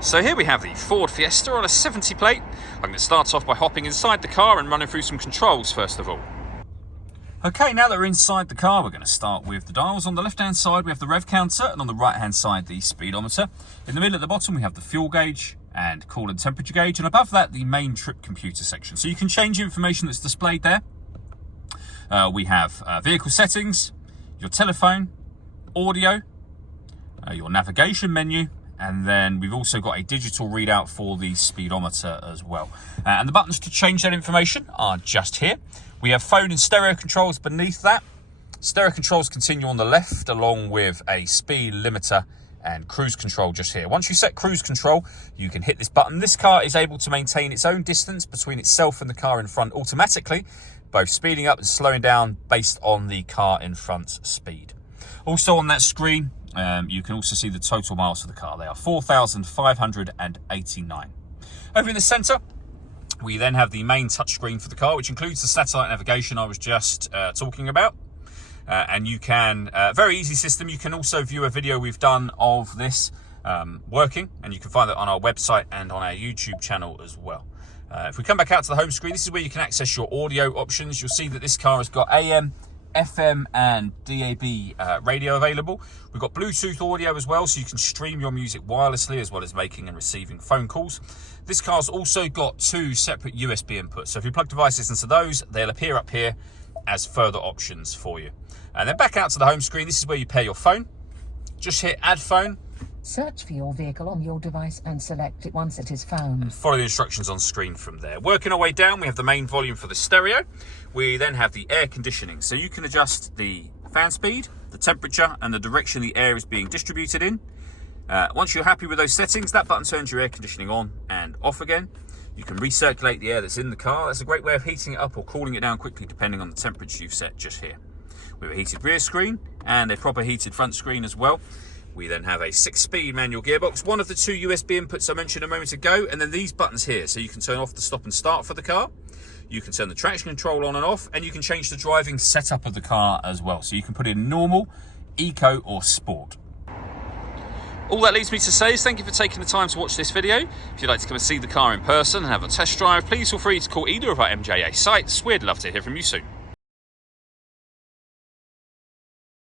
So here we have the Ford Fiesta on a 70 plate. I'm going to start off by hopping inside the car and running through some controls first of all. Okay, now that we're inside the car, we're going to start with the dials. On the left-hand side, we have the rev counter, and on the right-hand side, the speedometer. In the middle at the bottom, we have the fuel gauge and coolant temperature gauge, and above that, the main trip computer section. So you can change the information that's displayed there. We have vehicle settings, your telephone, audio, your navigation menu, and then we've also got a digital readout for the speedometer as well. And the buttons to change that information are just here. We have phone and stereo controls beneath that. Stereo controls continue on the left, along with a speed limiter and cruise control just here. Once you set cruise control, you can hit this button. This car is able to maintain its own distance between itself and the car in front automatically, both speeding up and slowing down based on the car in front's speed. Also on that screen, you can also see the total miles for the car. They are 4,589. Over in the centre, we then have the main touchscreen for the car, which includes the satellite navigation I was just talking about. And you can, very easy system, you can also view a video we've done of this working, and you can find that on our website and on our YouTube channel as well. If we come back out to the home screen, this is where you can access your audio options. You'll see that this car has got AM, FM and DAB radio available. We've got Bluetooth audio as well, so you can stream your music wirelessly as well as making and receiving phone calls. This car's also got two separate USB inputs, so if you plug devices into those, they'll appear up here as further options for you. And then back out to the home screen, this is where you pair your phone. Just hit add phone. Search for your vehicle on your device and select it once it is found. And follow the instructions on screen from there. Working our way down, we have the main volume for the stereo. We then have the air conditioning. So you can adjust the fan speed, the temperature, and the direction the air is being distributed in. Once you're happy with those settings, that button turns your air conditioning on and off again. You can recirculate the air that's in the car. That's a great way of heating it up or cooling it down quickly, depending on the temperature you've set just here. We have a heated rear screen and a proper heated front screen as well. We then have a 6-speed manual gearbox, one of the two USB inputs I mentioned a moment ago, and then these buttons here. So you can turn off the stop and start for the car. You can turn the traction control on and off, and you can change the driving setup of the car as well. So you can put in normal, eco, or sport. All that leaves me to say is thank you for taking the time to watch this video. If you'd like to come and see the car in person and have a test drive, please feel free to call either of our MJA sites. We'd love to hear from you soon.